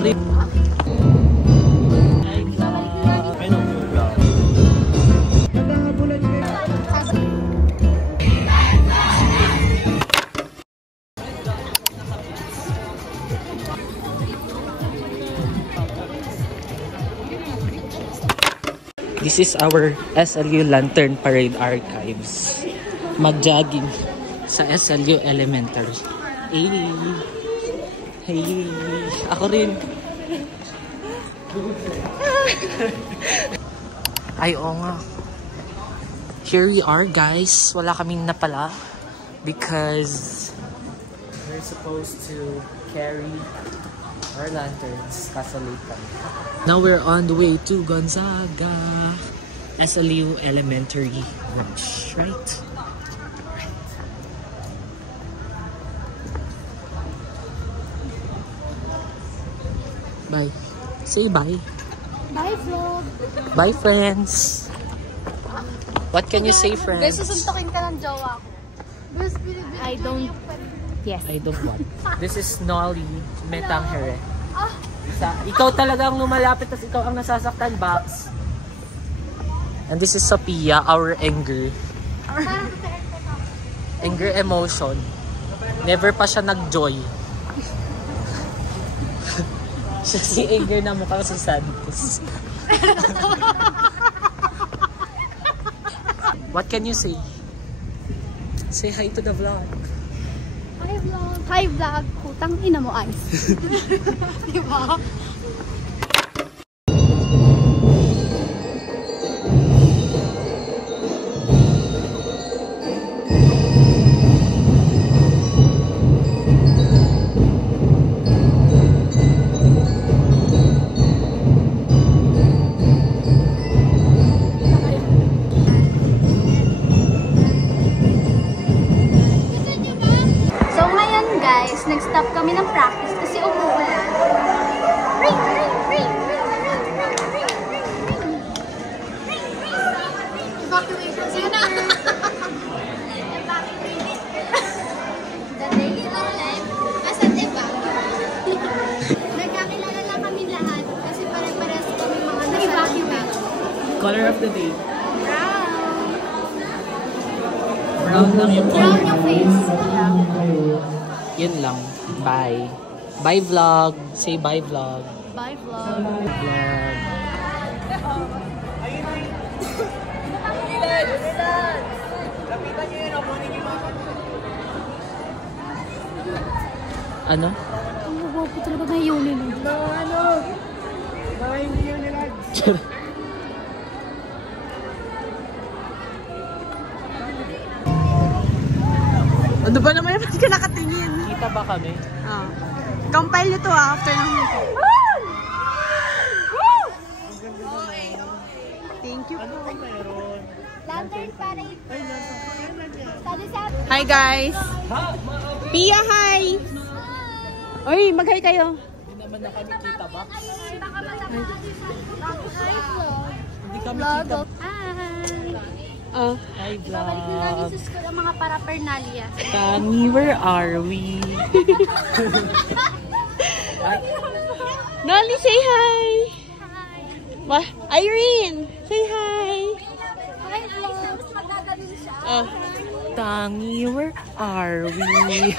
rin. This is our SLU Lantern Parade Archives. Mag-jogging sa SLU Elementary. Hey! Hey! Ako rin! Ay, oo nga. Here we are, guys. Wala kaming napala because we're supposed to carry our lanterns. Kaso late kami. Now we're on the way to Gonzaga SLU Elementary Branch, right? Bye. Say bye. Bye, vlog. Bye, friends. What can you say, friends? Guys, susuntukin ka ng jowa ko. I don't. Yes. I don't want. This is Nolly Metanghere. Ikaw talagang lumalapit tas ikaw ang nasasaktan, Box. And this is Sophia, our anger. Anger emotion. Never pa siya nag-joy. Siya si anger na mukhang si Santos. What can you say? Say hi to the vlog. Hi, vlog. Hi, vlog. Putang ina mo, Ice. Diba? Nag-stop kami ng practice kasi umuulan. Ring, ring, ring, ring, ring, ring, ring, ring, ring. Evacuation center. The day in our life as an evacuation. Nagkakilala lang kami lahat kasi pare-pares kami mga nasa-evacuate. Color of the day. Brown. Brown lang yung Brown yung face. Yun lang. Bye. Bye vlog. Say bye vlog. Bye vlog. Vlog. Ano? Ang mabapo talaga na yun eh. Ano? Baka hindi yun nila. Ano ba naman yung ka nakatingin? Kita ba kami? Ah. Compile nyo to after ng... Thank you po. Lantern Parade. Hi guys! Pia, hi! Uy, mag-hi kayo. Hindi naman na kami kita ba? Hindi kami kita. Hi vlog. Babalik na namin sa school ang mga paraphernalia. Tami, where are we? Nolly, say hi! Hi. Irene, say hi! Hi, vlog. Magdadalhin siya. Tangi, where are we?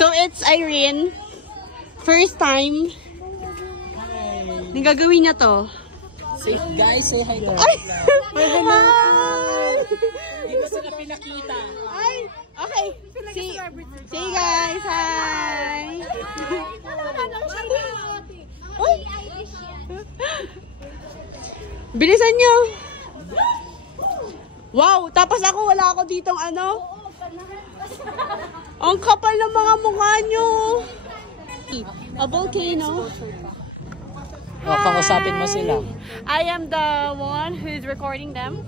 So it's Irene. First time. Ang gagawin niya to. Say, guys, say hi to Ay! Hi! Hindi ko sila pinakita. Ay! Okay. Say guys, hi! Uy! Bilisan nyo! Wow! Tapos ako, wala ako ditong ano? Ang kapal ng mga mukha nyo! A volcano. O, kausapin mo sila. I am the one who's recording them.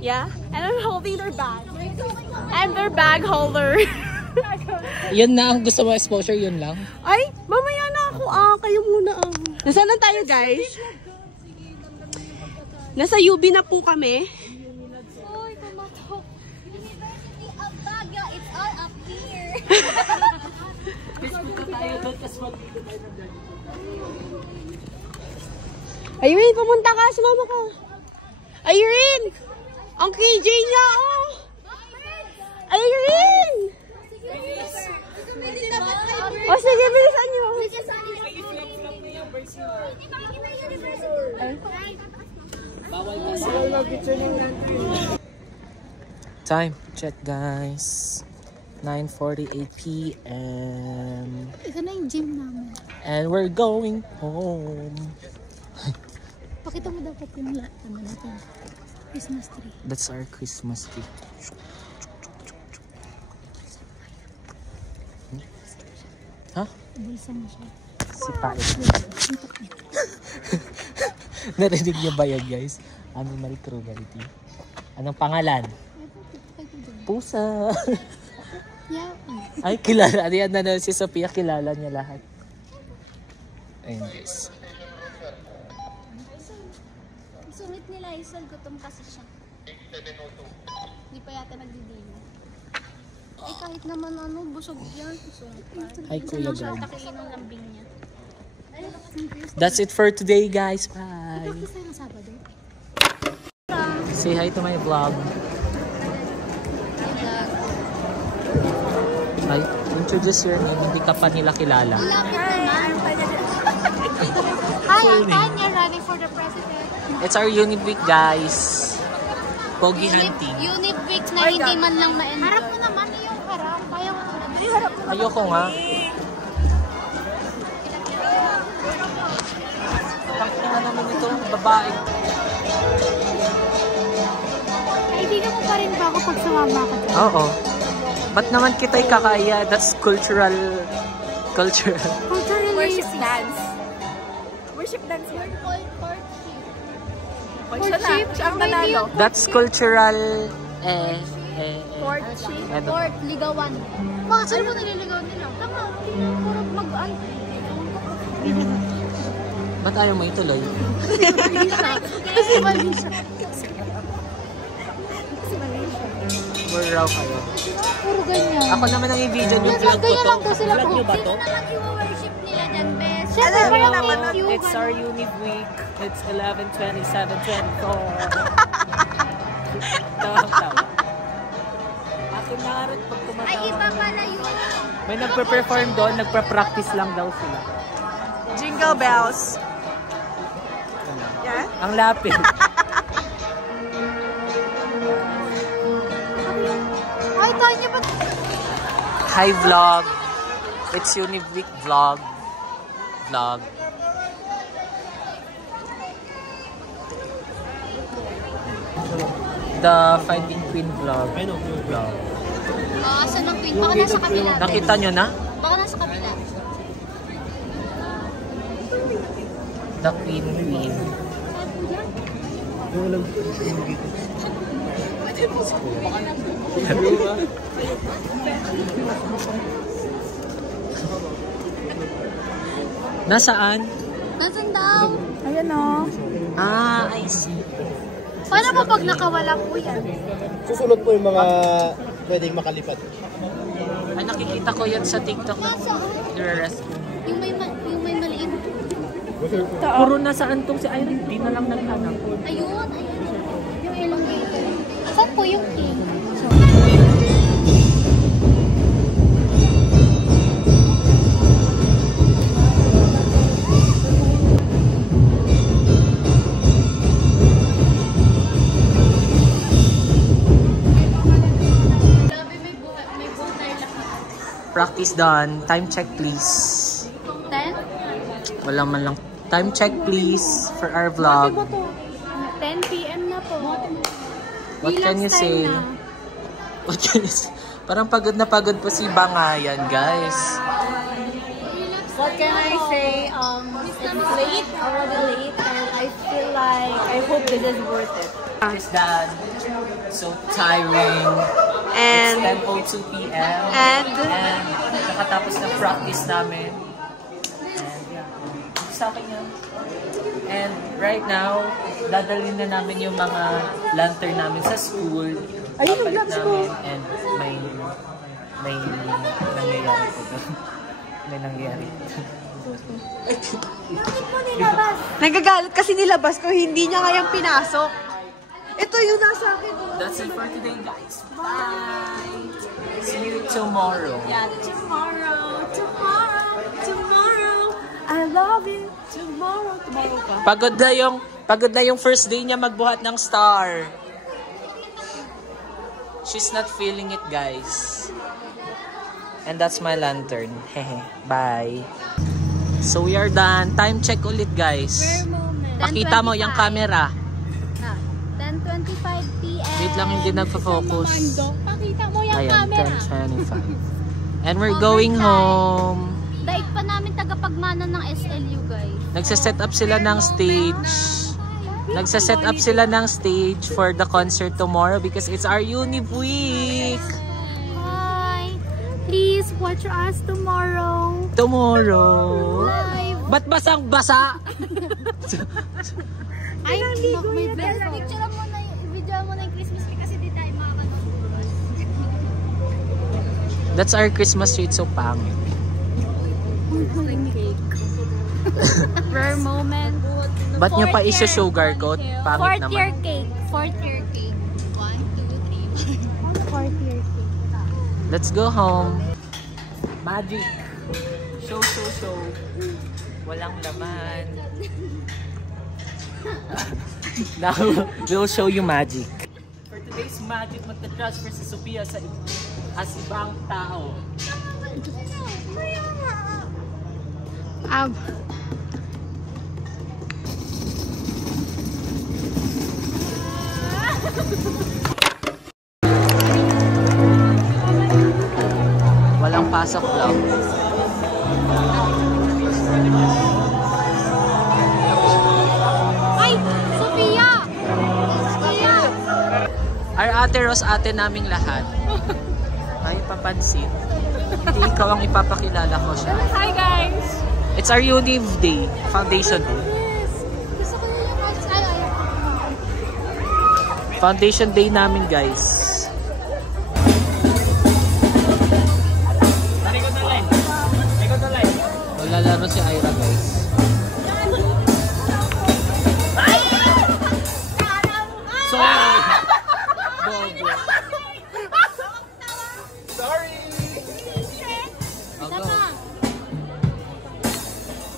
Yeah. And I'm holding their bag. I'm their bag holder. Yun na ang gusto mo exposure, yun lang. Ay, mamaya na ako. Kayo muna. Nasaan na tayo, guys? Nasa UB na po kami. Uy, kumatok. University of Baguio, it's all up here. Irene, pumunta ka. Sumama ka. Irene! Ang KJ niya, oh! Irene! O, sige, bilisan niyo. Time check, guys. 9:48 p.m. Ito na yung gym namin. And we're going home. Pakita mo dapat yung ano natin. Christmas tree. That's our Christmas tree. Huh? Bulsa mo siya. Si Pai. Narinig niyo ba yan, guys? Animal cruelty. Anong pangalan? Pusa. Yeah. Ay, kilala. Yan na si Sophia, kilala niya lahat. Ayun, guys. Sungit nila Isol, gutom kasi siya. Hindi pa yata nagdidino. Eh kahit naman ano, busog yan. Hi, Kuya Siya Gard. takiin ng lambing niya. That's it for today, guys. Bye. Practice tayo ng Sabado. Say hi to my vlog. Hi. Introduce your name. Hindi ka pa nila kilala. Lapit naman. Hi, I'm Tanya, running for the president. It's our Unit Week, guys. Pogi hunting. Unit week na hindi man lang ma-enjoy. Harap mo naman yung harap. Kaya mo naman. Ayoko nga. Tangina naman ito, babae. Kaibigan mo pa rin ba ako pag sumama ka dyan? Oo. Ba't naman kita'y kakaya? That's cultural. Cultural Worship dance. Worship dance yun. Courtship? Siya ang nanalo. That's cultural. Courtship. Ano? Court, ligawan. Bakit saan mo naliligaw nila? Tama, puro mag-an. Ba't ayaw mo ituloy? Kasi mali siya. Where raw kayo? Puro ganyan. Ako naman ang i-video yung vlog ko Ganyan to. lang daw sila Vlog po. nyo ba to? Sino naman i-worship nila dyan, best? Ano Siyempre, naman thank you. It's our Unit Week. It's 11/27/24. Tawag-tawa. Akin nakarot pag tumatawa. Ay, iba pala yun. May nagpe-perform doon, nagpa-practice lang daw sila. Jingle bells. Yeah? Ang lapit. Ay, Tanya, ba't? Hi vlog. It's Unit Week vlog. The Finding Queen vlog. Asan ang queen? Baka nasa kabila. Nakita nyo na? Baka nasa kabila. The Queen. Nasaan? Nasaan daw? Ayan o. Ah, I see. Paano mo pag nakawala po yan? Susunod po yung mga pwedeng makalipad. Ay, nakikita ko yan sa TikTok. Nire-rescue. Yung may maliit. Puro nasaan tong si Irene? Di na lang naghanap. Ayun. Yung elongator. Saan po yung king? Practice done. Time check, please. 10? Wala man lang. Time check, please, for our vlog. 10 p.m. na po. What can you say? What can you say? Parang pagod na pagod po si Bangayan, guys. What can I say? It's late, already late, and I feel like I hope this is worth it. It's done. So tiring. And It's 10:02 p.m. And nakatapos ng practice namin. And yeah, sa akin yan. And right now, dadalhin na namin yung mga lantern namin sa school. Ayun, Papalit nag-vlogs ko. namin. And may nangyayari po doon. May nangyari. Bakit mo nilabas? Nagagalit kasi nilabas ko, hindi niya kayang pinasok. Ito yung nasa akin. That's it for today, guys. Bye! See you tomorrow. Yeah, tomorrow. I love you. Tomorrow pa. Pagod na yung first day niya magbuhat ng star. She's not feeling it, guys. And that's my lantern. Bye. So we are done. Time check ulit, guys. Pakita mo yung camera. 10:25 p.m. Wait lang, hindi nagpa-focus. Pakita mo yung Ayan, camera. 10:25. And we're going home. Daig pa namin tagapagmana ng SLU, guys. Nagsa-set up sila ng stage. Nagsa-set up sila ng stage for the concert tomorrow because it's our Univ week. Hi. Please watch us tomorrow. Tomorrow. Live. Ba't basang-basa? Ay, may best. Picture mo na video mo na yung Christmas tree kasi di tayo makakanood. That's our Christmas tree. It's so pangit. Rare moment. Ba't nyo pa i-sugar coat? Pangit Fourth year naman. cake. Fourth year cake. 1, 2, 3. Fourth year cake. Let's go home. Magic. Show. Walang laman. Now, we'll show you magic. For today's magic, magta-transfer si Sophia sa as ibang tao. Walang pasok lang. Ay! Sophia! Sophia! Our ate Rose, ate naming lahat. Ay, papansin. Hindi ikaw ang ipapakilala ko siya. Hi guys! It's our Univ Day, Foundation Day. Gusto ko yung Foundation Day namin, guys. Lalaro si Ira, guys. Sorry! Bobo. Sorry!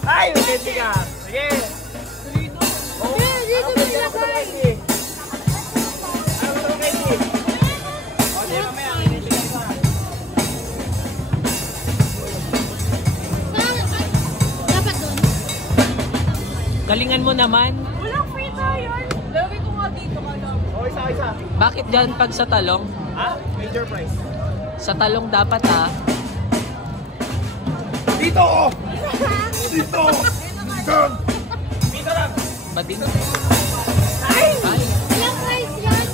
Ay! Okay, tiga! Sige! Galingan mo naman. Walang free tayo. Lagi ko nga dito ka lang. O, isa. Bakit dyan pag sa talong? Ha? Major prize. Sa talong dapat ha. Dito! Dito! Dito! Dito lang! Ba't dito? Ay! Ay, Ilang price yan?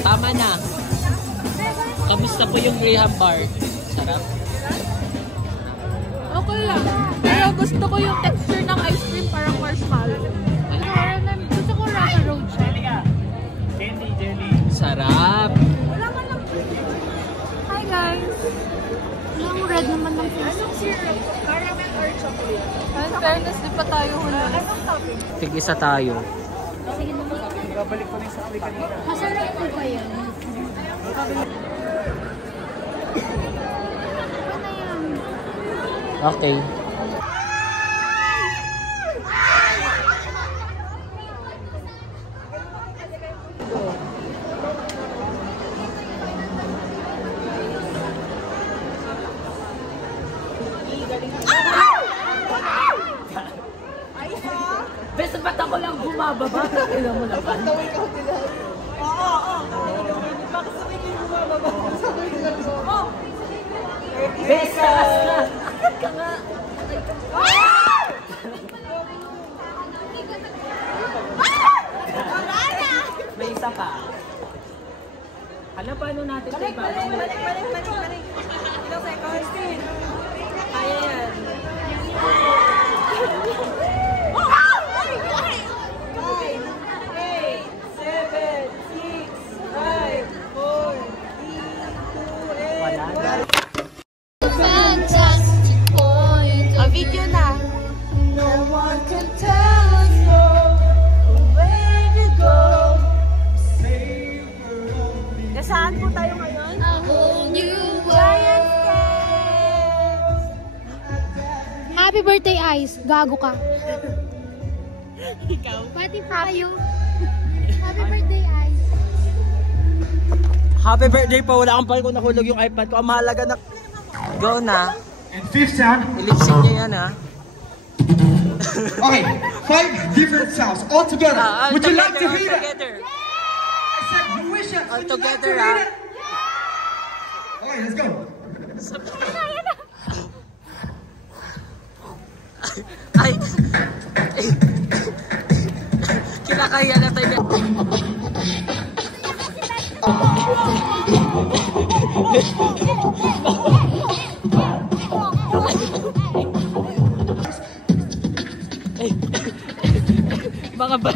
tama na. Kamusta po yung Graham bar? Sarap. Okay lang. Pero gusto ko yung texture ng ice cream parang marshmallow. Gusto ko Rasa Road siya. Jelly. Sarap. Wala man lang. Hi guys! Walang red naman ng face. Anong syrup? Caramel or chocolate? In fairness, di pa tayo huli. Anong topping? Tig-isa tayo. Sige naman. Babalik ko rin sa akin kanina. Masarap po ba yan? Ano yan? Okay. Bes, ba't ako lang bumababa? Kailan mo naman? Bes, ka nga! May isa pa. Hala, paano natin ito ibabang? Balik. Ilang seconds? Kaya yan. Wala na. Saan po tayo ngayon? A whole new Giant world. cakes! Happy birthday, Ice. Gago ka. Ikaw? Pati pa kayo. Happy birthday, Ice. Happy birthday po. Wala akong pala kung nahulog yung iPad ko. Ang mahalaga na... Go na. And fifth sound. Ilipsing niya yan, ha? Okay, 5 different sounds all together. Would you like to read it? Together. I said wishes. All Would you like to together, read it? Okay, let's go. Ay! Kinakaya na tayo. Mga ba?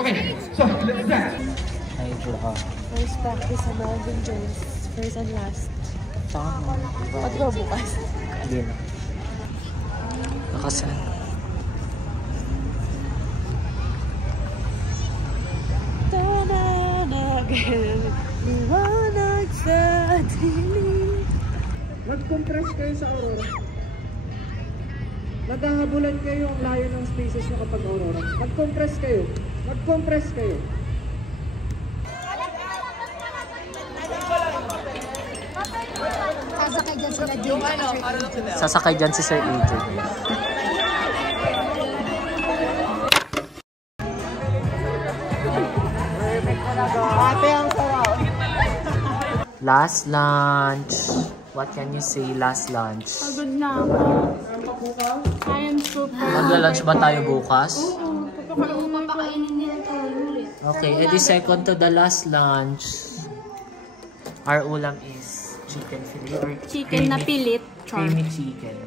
Okay, so let's dance. Ay, bro. First practice sa Melvin Jones. First and last. Tama. At ba bukas? Hindi na. Nakasan. Liwanag sa dilim. Mag-compress kayo sa Aurora. Naghahabulan kayo ang layo ng spaces nyo kapag Aurora. Mag-compress kayo. Mag-compress kayo. Sasakay dyan sila din. Sasakay dyan si Sir AJ. Last lunch. What can you say last lunch? Pagod na ako. I am super. Magla-lunch ba tayo bukas? Papakainin nila tayo ulit. Okay, edi second to the last lunch. Our ulam is chicken fillet or Chicken na pilit. creamy chicken.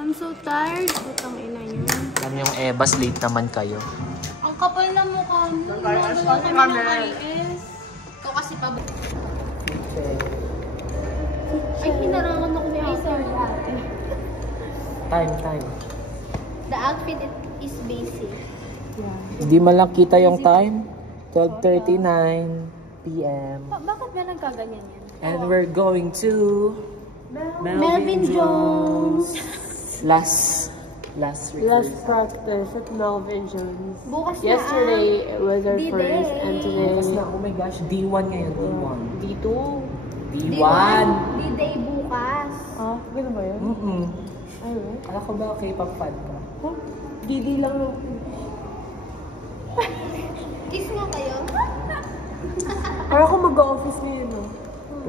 I'm so tired. Putang ina yun. Alam yung Ebas, late naman kayo. Ang kapal na mukha mo. Nagawa kami ng IS. Ikaw kasi pa. Ay, hinarangan ako ni Sorry, ate. Time. The outfit is basic. Hindi man lang kita yung time. 12:39 p.m. Bakit na nagkaganyan yan? And we're going to Melvin Jones. Last Last rehearsal. practice at Melvin Jones. Bukas na Yesterday it was our D-Day. first and today Bukas na, oh my gosh, D1 ngayon, D1. D2. D1! D-Day bukas. Ah, gano'n ba yun? Ayun. Alam ko ba K-pop fan ka? Huh? DD lang yung... Kiss nga kayo? Para ako mag-office ngayon, no?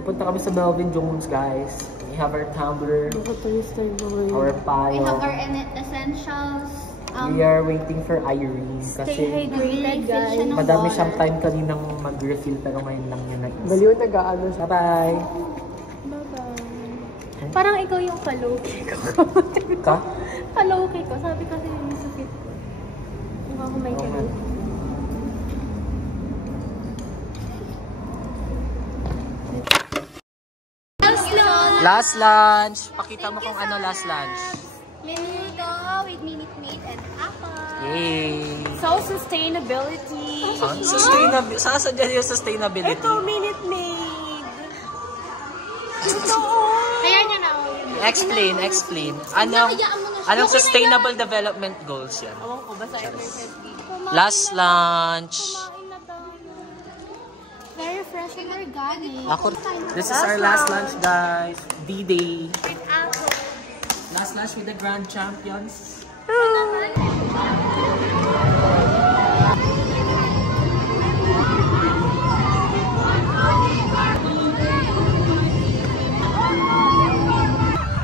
Pupunta kami sa Melvin Jones, guys. We have our tumbler, Nakatalis tayo naman. our We have our pile. essentials. We are waiting for Irene Stay kasi hydrated, guys. madami siyang time kaninang mag-refill pero ngayon lang yun na-isip. Baliw, nag-aano siya. Bye-bye! Bye-bye. Parang ikaw yung kaloki ko. Ka? Kaloki ko. Sabi kasi yung sakit. Mukha ko may kaloki. Last lunch! Pakita mo kung ano last lunch. Minuto with Minute Maid and apple. Yay! So, sustainability. Saan dyan yung sustainability? Ito, Minute Maid. Kaya niya na. Explain. Anong sustainable development goals yan? Ewan ko, basta FSSD. Last lunch. Very fresh and organic. This is our last lunch, guys. D-Day. With apple. Last lunch with the grand champions.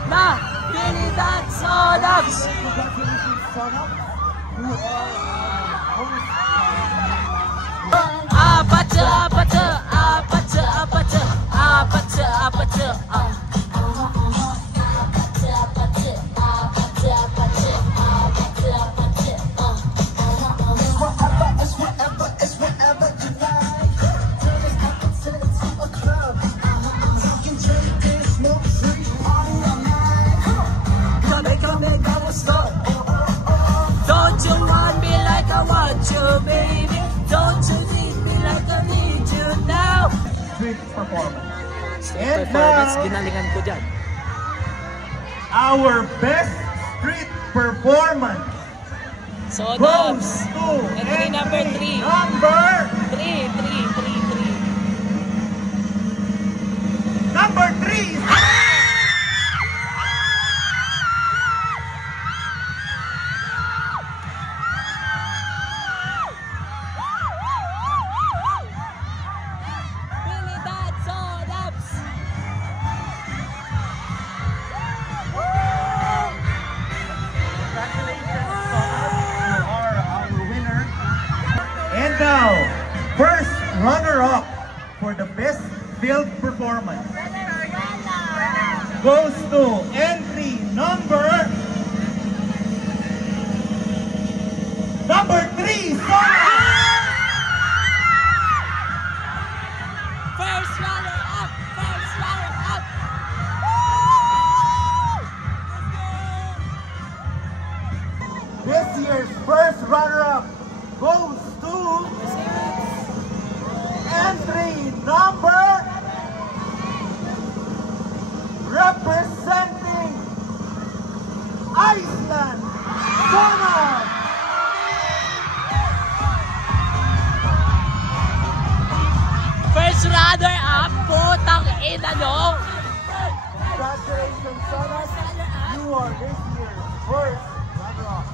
Na! Pilitan Sonags! street performance. Street performance, ginalingan ko dyan. Our best street performance So, goes Dubs. to Entry number 3. Number 3. Number 3. Bilidad, so, Dubs. Congratulations, Sonas. You are our winner. And now, first runner-up for the best field performance goes to entry number 3, Sonas! First runner up. This year's first runner-up goes to entry number representing Iceland, Sonas! First runner up. Putang ina nyo. Congratulations, Sonas! You are this year's first runner-up.